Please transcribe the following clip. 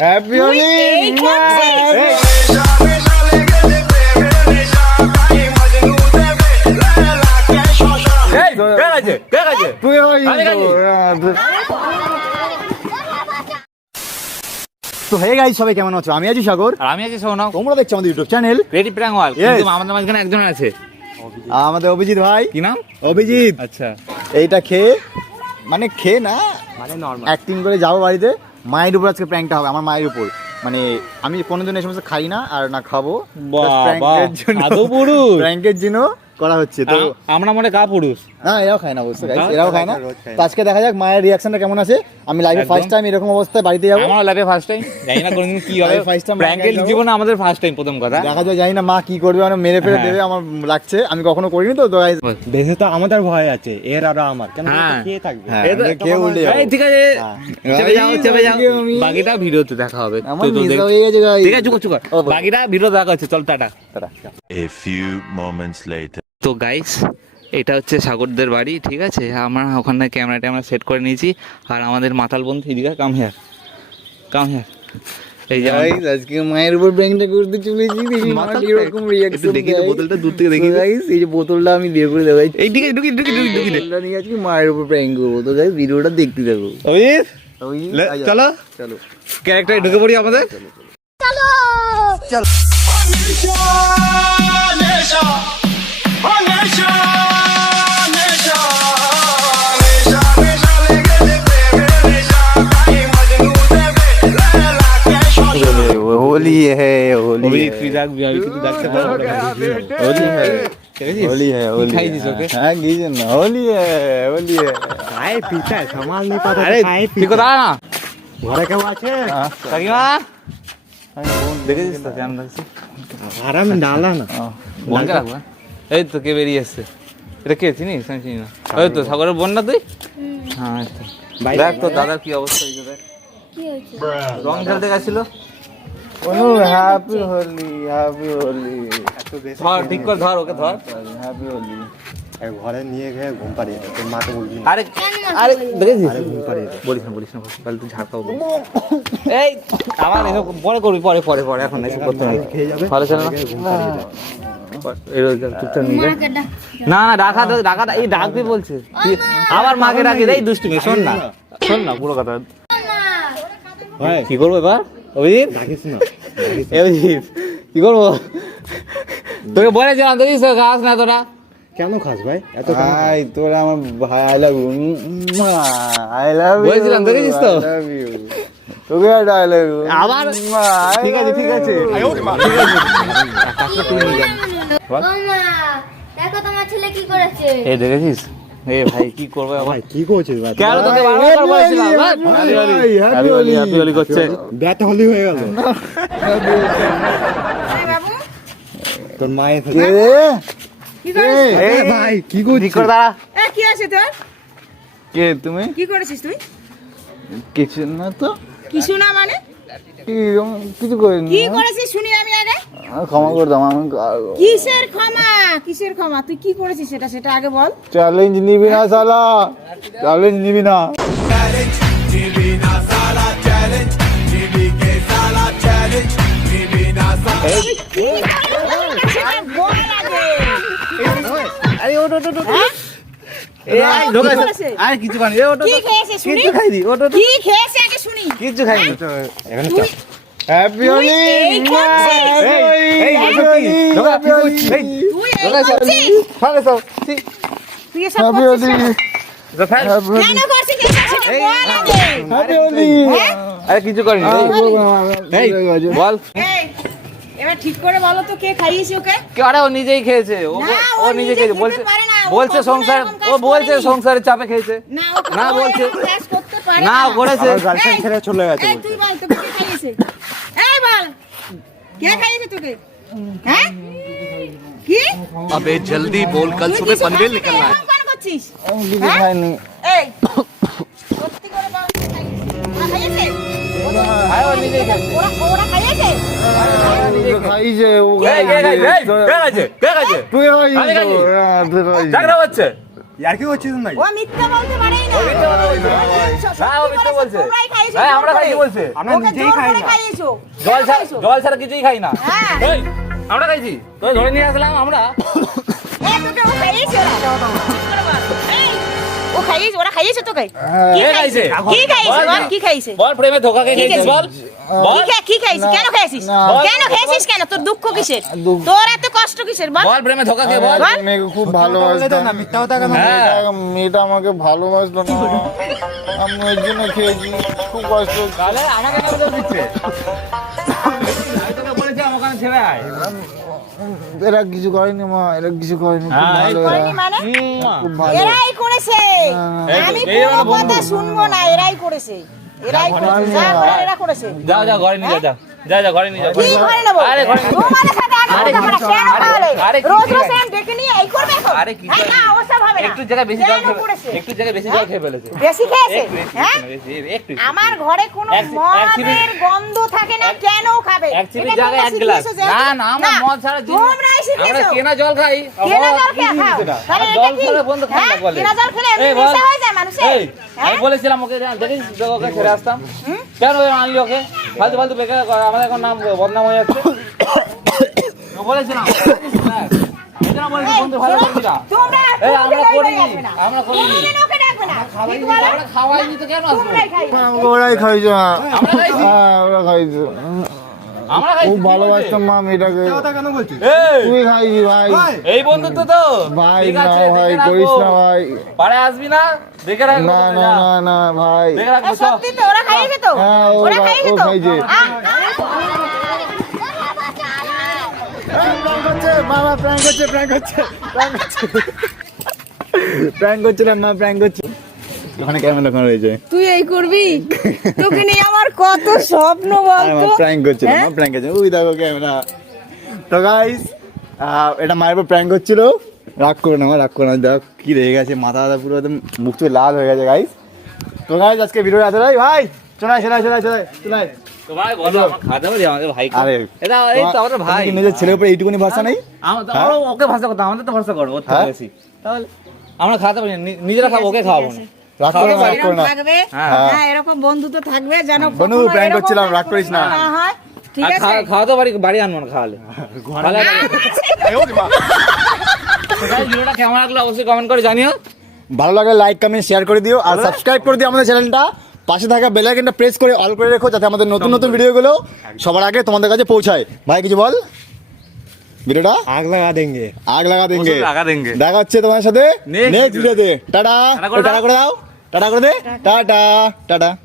Happy Holi. তো hey guys, সবাই কেমন আছো? আমি আছি সাগর আর আমি আছি সৌনক। তোমরা দেখছো আমাদের ইউটিউব চ্যানেল রেডি প্র্যাঙ্ক ওয়াল। কিন্তু আমাদের মাঝখানে একজন আছে, আমাদের অভিজিৎ ভাই। কি নাম? অভিজিৎ। আচ্ছা, এইটা খেয়ে মানে খেয়ে না মানে নরমাল অ্যাক্টিং করে যাবো বাড়িতে। মায়ের উপর আজকে প্র্যাঙ্কটা হবে, আমার মায়ের উপর। মানে আমি কোনোদিন এই সমস্ত খাই না আর না খাবো। প্র্যাঙ্কের জন্য করা হচ্ছে। তো আমরা মনে কা পুরুষ না, এরাও খায় না অবশ্য, এরাও খায় না। তো আজকে দেখা যাক মায়ের রিয়াকশনটা কেমন আছে। আমি লাইভে ফার্স্ট টাইম এরকম অবস্থায় বাড়িতে যাবো। আমার লাইফে ফার্স্ট টাইম, জানি না কোনদিন কি হবে। প্র্যাঙ্কের জীবনে আমাদের ফার্স্ট টাইম, প্রথম কথা। দেখা যায়, জানি না মা কি করবে, মানে মেরে ফেলে দেবে আমার লাগছে। আমি কখনো করিনি তো। বেশি তো আমাদের ভয় আছে এর আর আমার, কেন খেয়ে থাকবে। কেউ উল্টে যাবে। ঠিক আছে, চেপে যাও। বাকিটা ভিডিওতে দেখা হবে। ঠিক আছে, চুপ কর। বাকিটা ভিডিও দেখা হচ্ছে। চল, tata. A few moments later. তো গাইস, এটা হচ্ছে সাগরদের বাড়ি, ঠিক আছে। আমরা ওখানে ক্যামেরাটা আমরা সেট করে নিয়েছি। আর আমাদের মাতাল বন্ধু এদিকে কাম হিয়ার। এই যে আজকে মায়ের উপর প্র্যাঙ্কটা করতে চলেছি। এরকম রিঅ্যাকশন দেখি তো, বোতলটা দূর থেকে দেখি। গাইস, এই যে বোতলটা আমি বের করে দেবো। এইদিকে ঢুকি বোতলটা নিয়ে আজকে মায়ের উপর প্র্যাঙ্ক করবো। তো গাইস, ভিডিওটা দেখতে থাকো। চলো চলো, ক্যারেক্টারে ঢুকে পড়ি আমাদের। চলো। होली है, होली है, তুই দেখ, আমি কিছু দেখতে পারবো না। होली है, होली है, होली खाई है। जिस ओके? हाँ, गीजन ना, होली है, होली है। খায় পিতা সামাল নেই পাতা। আরে ঠিক কথা না, ঘরে কেউ আছে? কাকিমা দেখেছিস তো? কেমন লাগছে? আরাম ডালা না। বোনকে রাখবো। এই তো কে বেরিয়ে এসছে। এটা কে, চিনিস? আমি চিনি না। ওই তো সাগরের বোন না তুই? হ্যাঁ, দেখ তো দাদার কি অবস্থা হয়েছে। দেখ, রং খেলতে গেছিল। Happy Holi, happy Holi. ধর, ঠিক করে ধর, ওকে ধর। হ্যাপি হোলি। ঘরে নিয়ে গিয়ে ঘুম পাড়িয়ে দেয়, তোর মাকে বলবি না। আরে দেখেছিস? ঘুম পাড়িয়ে দেয়। বলিস না তাহলে তুই ঝাড় খাবো। এই আবার এসব পরে করবি, পরে এখন এসব করতে হবে। খেয়ে যাবে, ভালো ছিল না? ঘুম পাড়িয়ে দেয়। চুপচাপ নিয়ে না ডাকা এই ডাকবি বলছে। আবার মাকে ডাকি। এই দুষ্টুমি, শোন না পুরো কথা। কি করবো এবার অভিজিৎ? ডাকিস না। অভিজিৎ কি করবো? তোকে বলেছিলাম, দেখিস তো খাস না তোরা। কেন খাস ভাই? এত ভাই তোরা আমার ভাই, I love you, I love you বলেছিলাম, দেখেছিস তো? আই লাভ ইউ, তোকে আই লাভ ইউ আবার ঠিক আছে তুই নিয়ে যাবি। দেখো তোমার ছেলে কি করেছে। এই দেখেছিস? এ ভাই কি করবে আবার? ভাই কি করছিস ভাই? কেন তোকে বারবার বলেছিলাম হ্যাপি হোলি করছে। ব্যাট হলি হয়ে গেল। তোর মায়ের কে রে? কি করেছিস? এই ভাই কি করছিস? ঠিক করে দাঁড়া। কি আছে তোর? কে তুমি? কি করেছিস তুই? কিছু না তো। কিছু না মানে? কিছু করিনি। কি করেছিস শুনি আমি আগে। ক্ষমা করে দাও। আমি কিসের ক্ষমা? তুই কি করেছিস সেটা আগে বল। চ্যালেঞ্জ নিবি না শালা, চ্যালেঞ্জ নিবি না। আরে কিছু খাইনি। কি খেয়েছে শুনি? কিছু খাইনি। কি খেয়েছে আগে শুনি। কিছু খাইনি। তুই হ্যাপি হোলি। এই করছিস? তুই এই করছিস? তুই এসব হ্যাপি করছিস হোলি, কেন? হ্যাপি হোলি, কেন করছিস এসব? সেটা বল আগে। হ্যাপি হোলি। আরে কিছু করিনি। এই বল। এই, এবার ঠিক করে বলো তো কে খাইয়েছে ওকে? আরে ও নিজেই খেয়েছে। না, ও ও নিজে নিজে খেয়েছে। খেতে পারে না। ও বলছে কখনো সংসার, এরকম কাজ ও বলছে করেনি। সংসারের চাপে খেয়েছে। না, ও না, কখনো বলছে। এরকম কাজ করতে পারে না, ও করেছে। গার্লফ্রেন্ড ছেড়ে চলে গেছে এই, তুই বল তোকে কে খাইয়েছে? এই বল, কে খাইয়েছে তোকে? হ্যাঁ? কি? अबे जल्दी बोल, कल তুই सुबह কিছু पनवेल খাসনি, निकलना है। এরকম কেন করছিস? আমি কিছু হ্যাঁ? খাইনি। এই, সত্যি করে বল, কে খাইয়েছে? ওরা খাইয়েছে? আরে ও নিজেই খেয়েছে। ওরা খাইয়েছে? খাইছে ও কে খাইছে? তুই খাইছিস আমি খাইনি। তো? হ্যাঁ, তুই খাইছিস। ঝগড়া হচ্ছে। ইয়ার কি করছিস নাকি? ও মিথ্যা বলতে পারেই না। ও মিথ্যা কথা বলছে। সত্যি ও মিথ্যা বলছে। তোমরাই খাইয়েছো, হ্যাঁ, জোর আমরা করে। খাইছি বলছে। আমরা ওকে নিজেই জোর খাই করে না। খাইয়েছো। জল কেন ছাড়া খাইয়েছো? জল ছাড়া কিছুই খাই না। হ্যাঁ। এই, আমরা খাইছি তোকে ধরে নিয়ে আসলাম আমরা। তোকে ও খাইয়েছে ওরা। এই, ও খাইয়েছে, ওরা খাইয়েছে তোকে? কি কে খাইয়েছে? খাইছে? কি খাইয়েছে? বল বল, না। কি খাইয়েছে? বল প্রেমে ধোকা খেয়ে কি খেয়েছিস খেয়েছিস? বল। কি খাইয়েছিস? কেন খাইয়েছিস? না। কেন খাইয়েছিস কেন? তোর দুঃখ কিসের? তোর এত কষ্ট কিসের? বল। বল প্রেমে ধোকা খেয়ে বল। বল। মেয়েকে খুব বলে ভালোবাসতাম না মিথ্যা কথা কেন? হ্যাঁ। মেয়েটা আমাকে ভালোবাসলো না, আমি ওই জন্য খেয়েছি, খুব কষ্ট হচ্ছে। তাহলে আমাকে কেন দোষ দিচ্ছে? আমি তোকে বলেছিলাম ওখানে ছেড়ে আয়। এরা কিছু করেনি মা, এরা কিছু করেনি, খুব হ্যাঁ, ভালো করেনি এরা। মানে? খুব ভালো। এরাই করেছে। এই তো, আমি এই কোনো হলো বন্ধু। কথা শুনবো না, এরাই করেছে। এরাই করেছে, যা করার এরা করেছে। যাও যাও ঘরে নিয়ে যা, যা ঘরে নিয়ে যা। কি করে নেবো? আরে ঘরে নিয়ে যা। তোমাদের সাথে আগে আরে কথা বলা কিছু- কেন আরে- তাহলে? আরে কিছু রোজ রোজ নাই। এরম ডেকে নিয়ে এই করবে এখন? আরে কিছু এই না, নাই। ওসব হবে না। একটু জায়গায় বেশি জল কেন খেয়ে করেছে? একটু জায়গায় বেশি জল খেয়ে ফেলেছে। বেশি খেয়েছে? একটু, একটু, হ্যাঁ? একটু। আমার ঘরে কোনো এক চিবি- মদের গন্ধ থাকে না, কেন খাবে? এক চিবির এটা জায়গায় তোমরা এক গ্লাস। শিখিয়েছো যে? না না আমরা মদ ছাড়া জিনিস- তোমরাই শিখিয়েছো। আমরা কেনা জল খাই। কেনা মদ জল কি খেয়ে জিনিস খাও। এটা? তাহলে আর এটা জল কি? ছাড়া বন্ধ খাই না হ্যাঁ? বলে। কেনা জল খেলে এমনি এই বল। নেশা হয়ে যায় মানুষের। এই, হ্যাঁ? আমি বলেছিলাম ওকে দেখিস ওকে ছেড়ে আসতাম। কেন ওই আনলি ওকে? ফালতু ফালতু বেকার আমাদের এখন নাম বদনাম হয়ে যাচ্ছে। ও বলেছিলাম। হ্যাঁ। এজন্য বলেছি এই, বন্ধু ভালো শোনো, করবি না। তোমরা আর এই, কোনোদিন আমরা ওই বাড়ি করিনি, আসবে না। আমরা করিনি। কোনোদিন ওকে ডাকবে না। ঠিক বলো? আমরা খাওয়াইনি তো কেন আসবো? তোমরাই খাইবে। আমাকে ওরাই খাইছে মা। আমরা খাইছি। হ্যাঁ, ওরা খাইছে। আমরা খাইছি। খুব ভালোবাসতাম মা মেয়েটাকে। মিথ্যা কথা কেন বলছিস? এই, তুই খাইছি ভাই। ভাই, এই বন্ধুত্ব তো ভাই ঠিক না আছে, ভাই, দেখে করিস রাখবো। না ভাই। পাড়ে আসবি না দেখে রাখবো না তোকে, না যা। না না ভাই। দেখে রাখবো এই সত্যি তো ওরা খাইয়েছে তো? হ্যাঁ, ওরা ওরা- খাইয়েছে ও তো? খাইছে। মামা প্র্যাঙ্ক করছে, প্র্যাঙ্ক করছে, প্র্যাঙ্ক করছে, প্র্যাঙ্ক করছে না মা, প্র্যাঙ্ক করছে। ওখানে ক্যামেরা ওখানে রয়েছে। তুই এই করবি? তোকে নিয়ে আমার কত স্বপ্ন বলতো। প্র্যাঙ্ক করছিল মা, প্র্যাঙ্ক করছে, ওই দেখো ক্যামেরা। তো গাইস এটা মায়ের উপর প্র্যাঙ্ক করছিল, রাগ করে না মা, রাগ করে না। দেখ কি রেগে গেছে, মাথা মাথা পুরো একদম মুখ চুখ লাল হয়ে গেছে গাইস। তো গাইস আজকে ভিডিও আছে ভাই, চলাই চলাই চলাই চলাই চলাই। তোমার বলো আমার খাওয়া বলি আমাদের ভাই আরে এটা এই তো আমাদের ভাই তোমার কি নিজের ছেলের উপরে এইটুকুনি ভরসা নেই? আমরা ওকে ভরসা করতাম, আমাদের তো ভরসা করো ওর থেকে হ্যাঁ? বেশি। তাহলে আমরা খাওয়াতে পারি না, নিজেরা খাবো, ওকে খাওয়াবো না। রাগ করে না, রাগ এরকম করে না। থাকবে, হ্যাঁ। হ্যাঁ, এরকম বন্ধু তো থাকবে যেন বন্ধু, কখনো prank এরকম করছিলাম, রাগ করিস না। হয়। ঠিক আর আছে? খাওয়াতে পারি, বাড়ি আনবো না খাওয়ালে। ভালো লাগে। তো guys, ভিডিওটা কেমন লাগলো অবশ্যই কমেন্ট করে জানিও। ভালো লাগলে লাইক কমেন্ট শেয়ার করে দিও, আর সাবস্ক্রাইব করে দিও আমাদের চ্যানেলটা। পাশে থাকা বেল আইকনটা প্রেস করে অল করে রেখো, যাতে আমাদের নতুন নতুন ভিডিওগুলো সবার আগে তোমাদের কাছে পৌঁছায়। ভাই কিছু বল, ভিডিওটা আগ লাগা দেঙ্গে। আগ লাগা দেंगे। অবশ্যই লাগা দেंगे। দেখা হচ্ছে তোমার সাথে Next নেক্সট ভিডিওতে। টাটা, টাটা করে টাটা করে দাও, টাটা করে দে, টাটা টাটা।